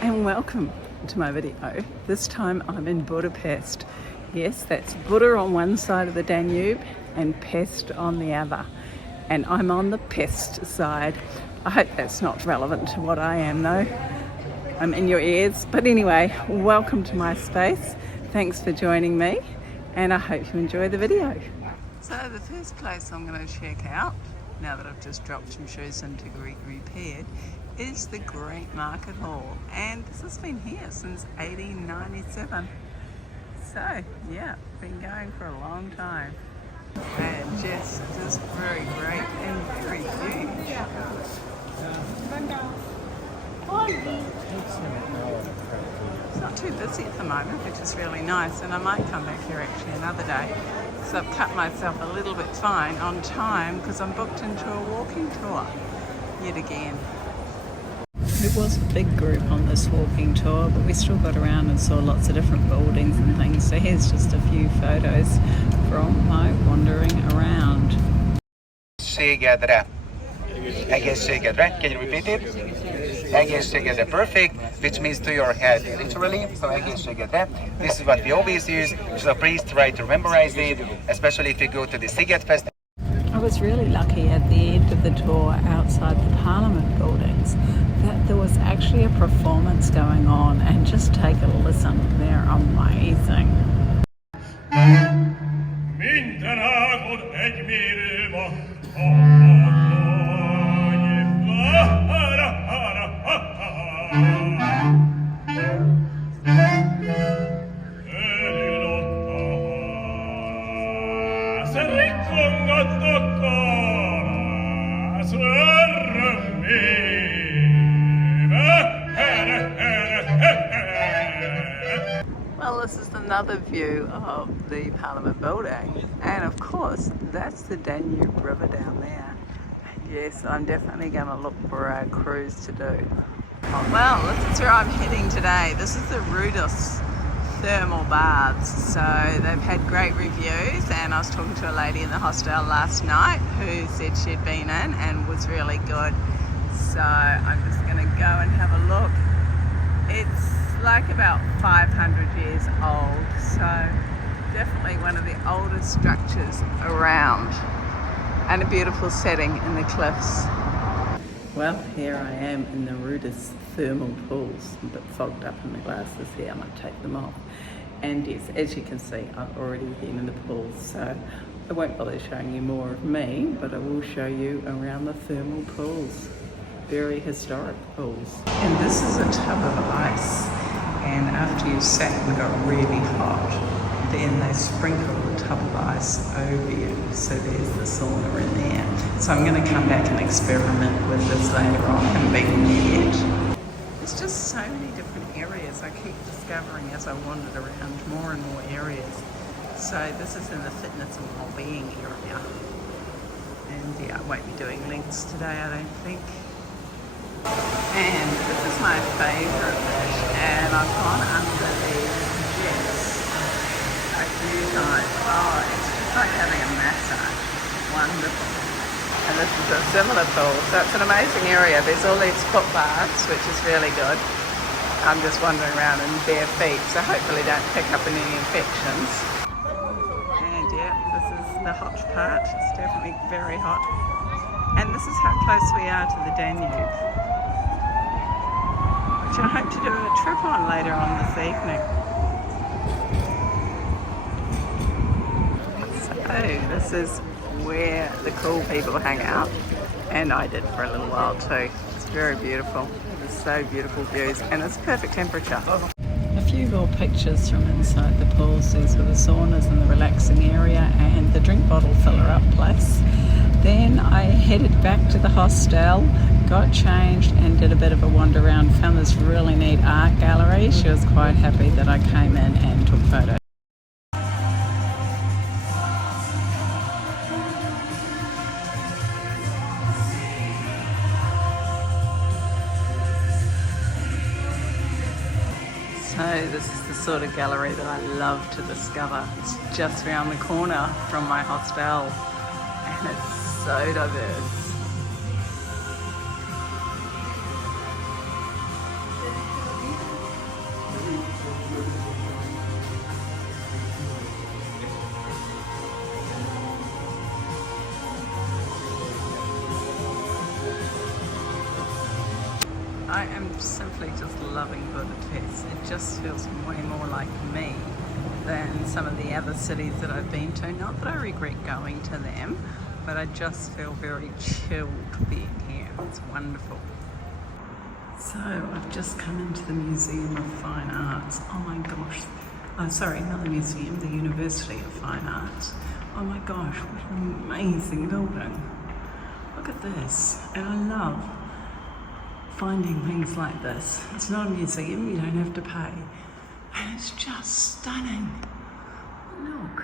and welcome to my video. This time I'm in Budapest. Yes, that's Buda on one side of the Danube and Pest on the other. And I'm on the Pest side. I hope that's not relevant to what I am though. I'm in your ears. But anyway, welcome to my space. Thanks for joining me and I hope you enjoy the video. So the first place I'm going to check out, now that I've just dropped some shoes into Greek repaired, is the Great Market Hall, and this has been here since 1897. So yeah, been going for a long time, and just very great and very huge. It's not too busy at the moment, which is really nice, and I might come back here actually another day. So I've cut myself a little bit fine on time because I'm booked into a walking tour yet again. It was a big group on this walking tour, but we still got around and saw lots of different buildings and things. So here's just a few photos from my wandering around. Egészségedre. Egészségedre. Can you repeat it? Egészségedre. Perfect, which means to your head, literally. So egészségedre. This is what we always use. So please try to memorize it, especially if you go to the Sziget Festival. I was really lucky at the end of the tour outside the Parliament buildings that there was actually a performance going on, and just take a listen, they're amazing. Well, this is another view of the Parliament building, and of course that's the Danube River down there. And yes, I'm definitely going to look for a cruise to do. Well, this is where I'm heading today. This is the Rudas thermal baths. So they've had great reviews, and I was talking to a lady in the hostel last night who said she'd been in and was really good. So I'm just going to go and have a look. It's like about 500 years old, so definitely one of the oldest structures around, and a beautiful setting in the cliffs. Well, here I am in the Rudas thermal pools. I'm a bit fogged up in the glasses here, I might take them off. And yes, as you can see, I've already been in the pools, so I won't bother showing you more of me, but I will show you around the thermal pools. Very historic pools. And this is a tub of ice, and after you've sat and got really hot, then they sprinkle the tub of ice over you. So there's the sauna in there. So I'm going to come back and experiment with this later on. I haven't been there yet. There's just so many different areas I keep discovering as I wandered around, more and more areas. So this is in the fitness and well-being area. And yeah, I won't be doing links today, I don't think. And this is my favourite fish, and I've gone under these jets a few times. Oh, it's just like having a massage. It's wonderful. And this is a similar pool, so it's an amazing area. There's all these foot baths, which is really good. I'm just wandering around in bare feet, so hopefully don't pick up any infections. And yeah, this is the hot part. It's definitely very hot. And this is how close we are to the Danube, which I hope to do a trip on later on this evening. So this is where the cool people hang out, and I did for a little while too. It's very beautiful. It's so beautiful views, and it's perfect temperature. A few more pictures from inside the pools. These were the saunas and the relaxing area and the drink bottle filler up place. Then I headed back to the hostel, got changed and did a bit of a wander around, found this really neat art gallery. She was quite happy that I came in and took photos. So this is the sort of gallery that I love to discover. It's just around the corner from my hostel, and it's so diverse. I am simply just loving Budapest. It just feels way more like me than some of the other cities that I've been to. Not that I regret going to them, but I just feel very chilled being here. It's wonderful. So I've just come into the Museum of Fine Arts. Oh my gosh. Oh, sorry, not the museum, the University of Fine Arts. Oh my gosh, what an amazing building. Look at this. And I love finding things like this. It's not a museum, you don't have to pay. And it's just stunning. Look.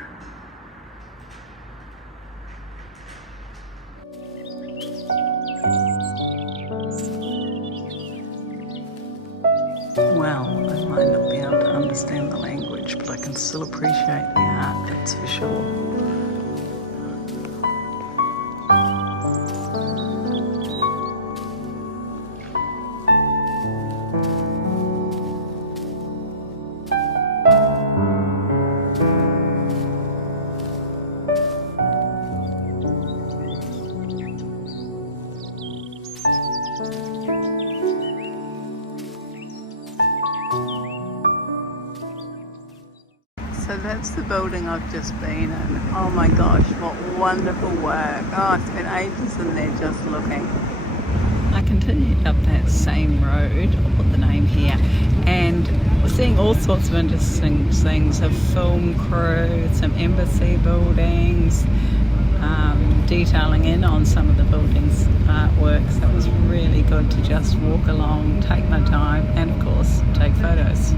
Well, I might not be able to understand the language, but I can still appreciate the art, that's for sure. So that's the building I've just been in. Oh my gosh, what wonderful work. Oh, I spent ages in there just looking. I continued up that same road, I'll put the name here, and we're seeing all sorts of interesting things, a film crew, some embassy buildings, detailing in on some of the buildings' artworks. So it was really good to just walk along, take my time, and of course, take photos.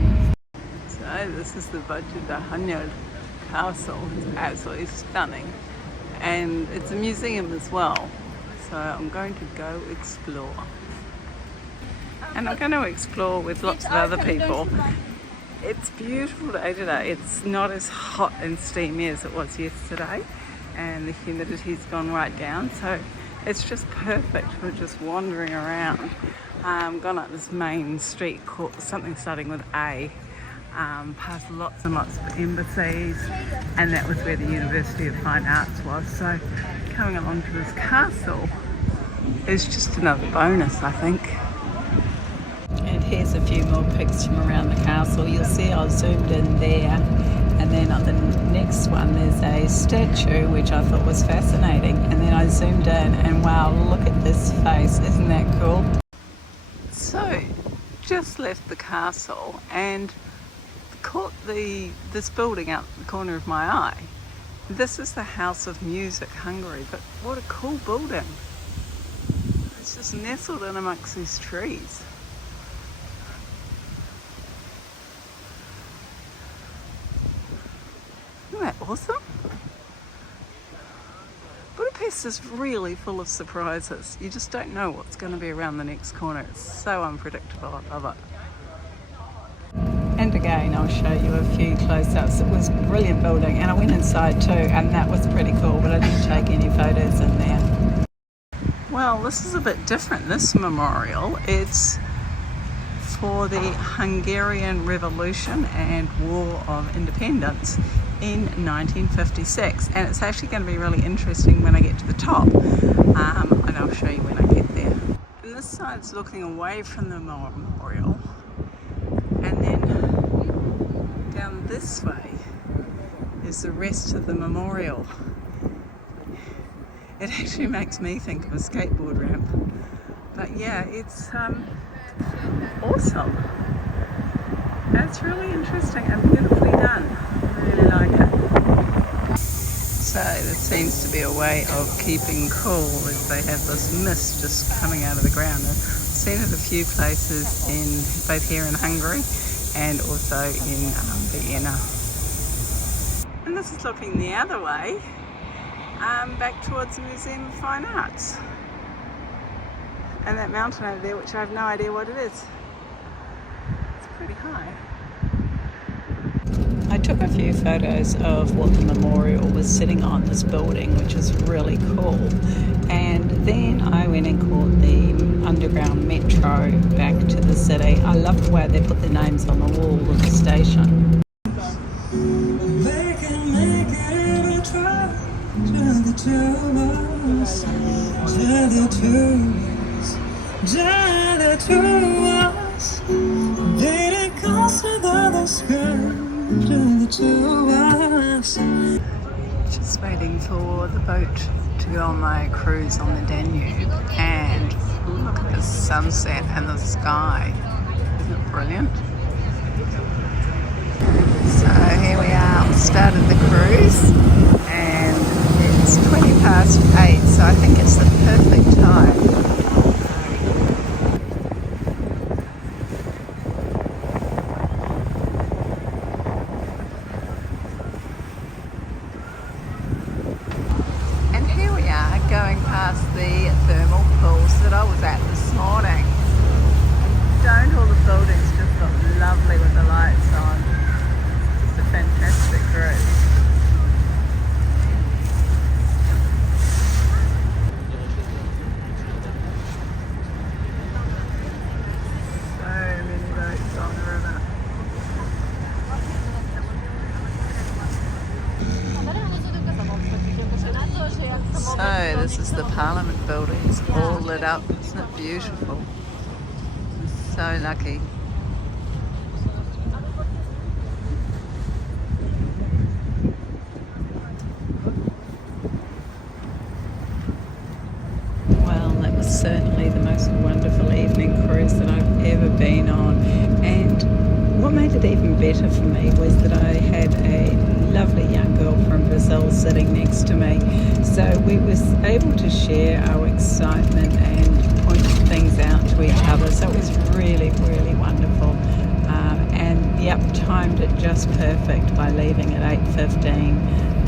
So this is the Buda Castle. It's absolutely stunning, and it's a museum as well. So I'm going to go explore, and I'm going to explore with lots of other people. It's beautiful day today. It's not as hot and steamy as it was yesterday, and the humidity's gone right down, so it's just perfect for just wandering around. Gone up this main street called something starting with A. Past lots and lots of embassies, and that was where the University of Fine Arts was. So coming along to this castle is just another bonus, I think. And here's a few more pics from around the castle. You'll see I zoomed in there, and then on the next one there's a statue which I thought was fascinating, and then I zoomed in and wow, look at this face, isn't that cool? So just left the castle and caught this building out the corner of my eye. This is the House of Music, Hungary, but what a cool building. It's just nestled in amongst these trees. Isn't that awesome? Budapest is really full of surprises. You just don't know what's going to be around the next corner. It's so unpredictable. I love it. And again, I'll show you a few close-ups. It was a brilliant building, and I went inside too, and that was pretty cool, but I didn't take any photos in there. Well, this is a bit different, this memorial. It's for the Hungarian Revolution and War of Independence in 1956, and it's actually going to be really interesting when I get to the top, and I'll show you when I get there. And this side's looking away from the memorial, and then down this way is the rest of the memorial. It actually makes me think of a skateboard ramp, but yeah, it's awesome. It's really interesting and beautifully done. I really like it. So there seems to be a way of keeping cool as they have this mist just coming out of the ground. I've seen it a few places in both here in Hungary and also in Vienna. And this is looking the other way, back towards the Museum of Fine Arts. And that mountain over there, which I have no idea what it is. It's pretty high. I took a few photos of what the memorial was sitting on, this building, which is really cool. And then I went and caught the underground metro back to the city. I love the way they put the names on the wall of the station. They can make it every try, the two of us, the two of us. to us. Just waiting for the boat to go on my cruise on the Danube, and look at the sunset and the sky. Isn't it brilliant? So here we are at the start of the cruise, and it's 8:20, so I think it's the perfect time. Going past the thermal pools that I was at this morning. Don't all the buildings just look lovely with the lights on? It's a fantastic cruise. So many boats on the river. So this is the Parliament building. It's all lit up. Isn't it beautiful? So lucky. Well, that was certainly the most wonderful evening cruise that I've ever been on. And what made it even better for me was that I had a lovely young girl from Brazil sitting next to me, so we was able to share our excitement and point things out to each other. So it was really, really wonderful, and yep, timed it just perfect by leaving at 8:15.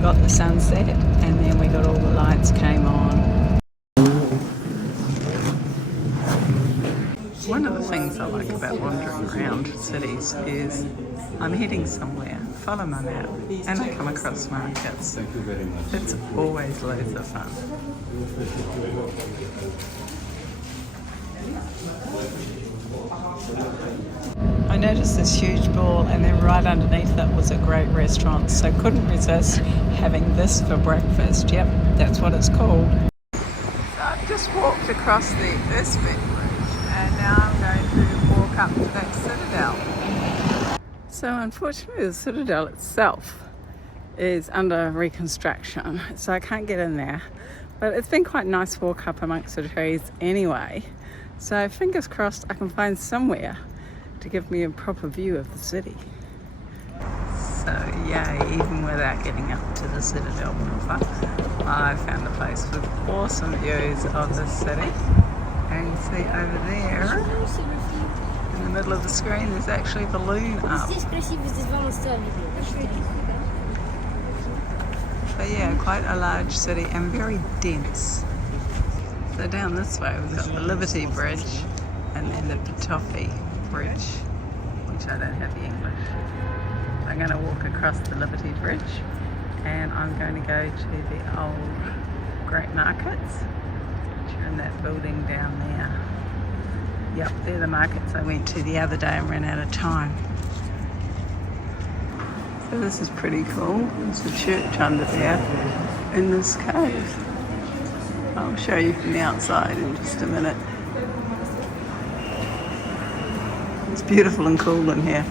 Got the sunset, and then we got all the lights came on. One of the things I like about wandering around cities is I'm heading somewhere, follow my map, and I come across markets. It's always loads of fun. I noticed this huge ball, and then right underneath that was a great restaurant, so couldn't resist having this for breakfast. Yep, that's what it's called. So I've just walked across the Ursvik Bridge, and now I'm going to walk up to that citadel. So unfortunately the citadel itself is under reconstruction, so I can't get in there, but it's been quite a nice walk up amongst the trees anyway, so fingers crossed I can find somewhere to give me a proper view of the city. So yay, even without getting up to the citadel proper, I found a place with awesome views of the city. And you see over there in the middle of the screen there's actually a balloon up. So yeah, quite a large city and very dense. So down this way we've got the Liberty Bridge and then the Pitofi Bridge, which I don't have the English. I'm going to walk across the Liberty Bridge, and I'm going to go to the old Great Markets, which are in that building down there. Yep, they're the markets I went to the other day and ran out of time. So this is pretty cool. There's a church under there in this cave. I'll show you from the outside in just a minute. It's beautiful and cool in here.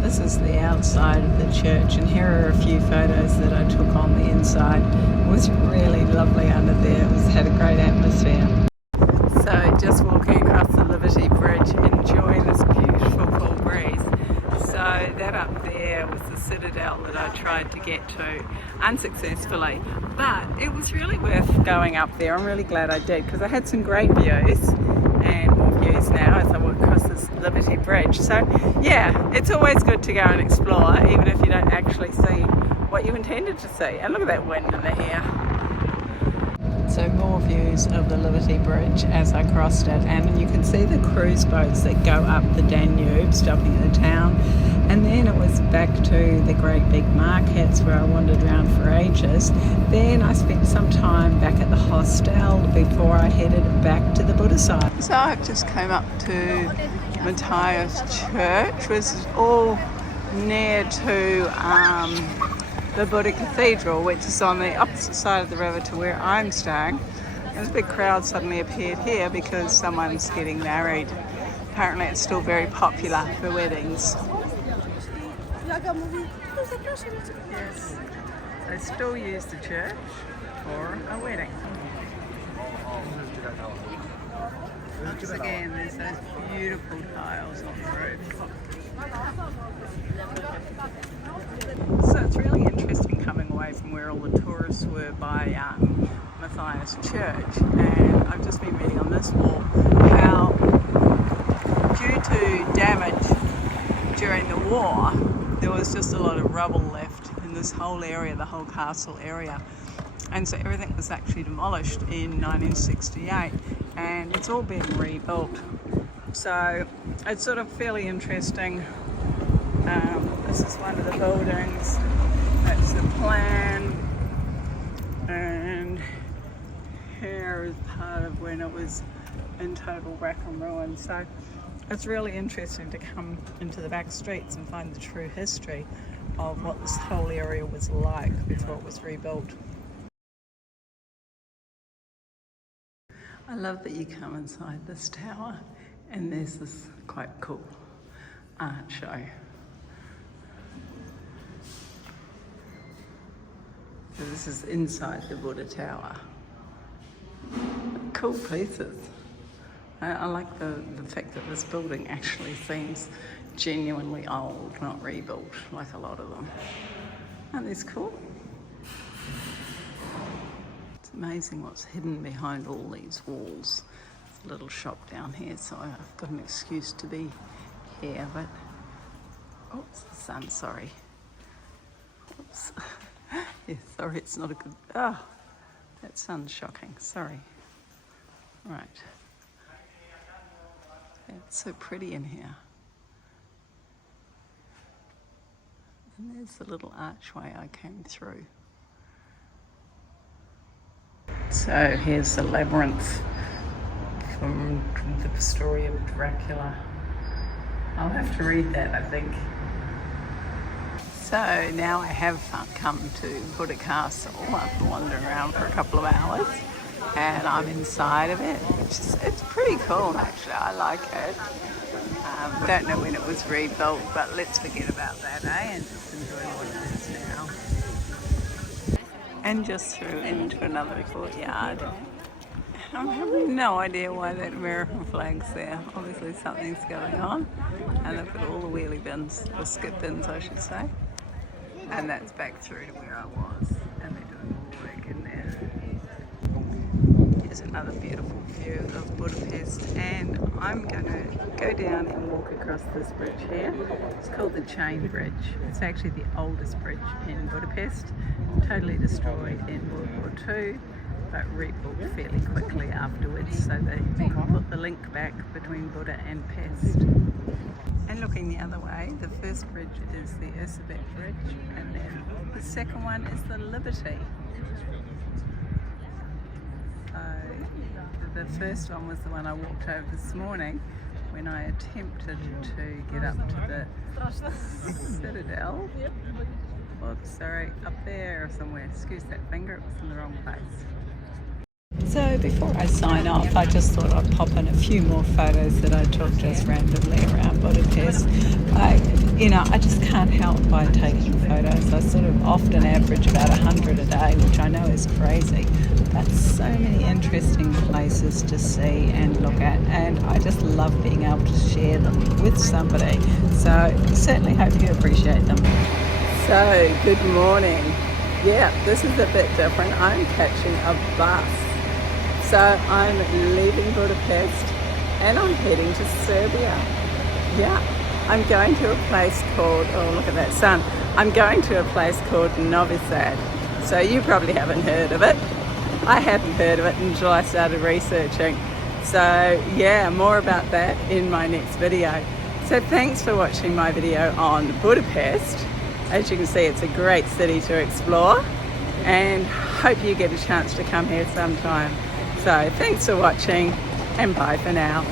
This is the outside of the church, and here are a few photos that I took on the inside. It was really lovely under there. It had a great atmosphere. So just walking across the Liberty Bridge, enjoying this beautiful cool breeze. So that up there was the citadel that I tried to get to unsuccessfully, but it was really worth going up there. I'm really glad I did, because I had some great views, and more views now as I walk across this Liberty Bridge. So yeah, it's always good to go and explore, even if you don't actually see what you intended to see. And look at that wind in the hair. So more views of the Liberty Bridge as I crossed it, and you can see the cruise boats that go up the Danube stopping at the town. And then it was back to the great big markets where I wandered around for ages. Then I spent some time back at the hostel before I headed back to the Buda site. So I've just came up to Matthias Church, which is all near to the Buda Cathedral, which is on the opposite side of the river to where I'm staying. And a big crowd suddenly appeared here because someone's getting married. Apparently it's still very popular for weddings. Yes, they still use the church for a wedding. Once again, there's those beautiful tiles on the roof. So it's really interesting coming away from where all the tourists were by Matthias Church, and I've just been reading on this wall how due to damage during the war there was just a lot of rubble left in this whole area, the whole castle area, and so everything was actually demolished in 1968 and it's all being rebuilt. So it's sort of fairly interesting. This is one of the buildings, that's the plan, and here is part of when it was in total wreck and ruin. So it's really interesting to come into the back streets and find the true history of what this whole area was like before it was rebuilt. I love that you come inside this tower and there's this quite cool art show. So this is inside the Buda Tower. Cool pieces. I like the fact that this building actually seems genuinely old, not rebuilt like a lot of them. Aren't these cool? It's amazing what's hidden behind all these walls. There's a little shop down here, so I've got an excuse to be here, but... Oops, the sun, sorry. Oops. Yeah, sorry, it's not a good... Oh, that sun's shocking, sorry. Right. Yeah, it's so pretty in here. And there's the little archway I came through. So here's the labyrinth from the story of Dracula. I'll have to read that, I think. So now I have come to Buda Castle. I've wandered around for a couple of hours and I'm inside of it. It's pretty cool actually, I like it. Don't know when it was rebuilt, but let's forget about that, and just enjoy what it is now. And just through into another courtyard. I'm having no idea why that American flag's there. Obviously something's going on. And they've got all the wheelie bins, or skip bins I should say. And that's back through to where I was. And they're doing all the work in there. Here's another beautiful view of Budapest. And I'm going to go down and walk across this bridge here. It's called the Chain Bridge. It's actually the oldest bridge in Budapest. Totally destroyed in World War II, but rebuilt fairly quickly afterwards, so they put the link back between Buda and Pest. And looking the other way, the first bridge is the Elizabeth Bridge, and then the second one is the Liberty. So the first one was the one I walked over this morning when I attempted to get up to the Citadel. Oops, sorry, up there somewhere. Excuse that finger, it was in the wrong place. So before I sign off, I just thought I'd pop in a few more photos that I took just randomly around Budapest. I just can't help by taking photos. I sort of often average about 100 a day, which I know is crazy, but so many interesting places to see and look at, and I just love being able to share them with somebody. So certainly hope you appreciate them. So good morning. Yeah, this is a bit different. I'm catching a bus. So I'm leaving Budapest and I'm heading to Serbia. Yeah, I'm going to a place called, oh look at that sun, I'm going to a place called Novi Sad. So you probably haven't heard of it. I hadn't heard of it until I started researching. So yeah, more about that in my next video. So thanks for watching my video on Budapest. As you can see, it's a great city to explore and hope you get a chance to come here sometime. So thanks for watching and bye for now.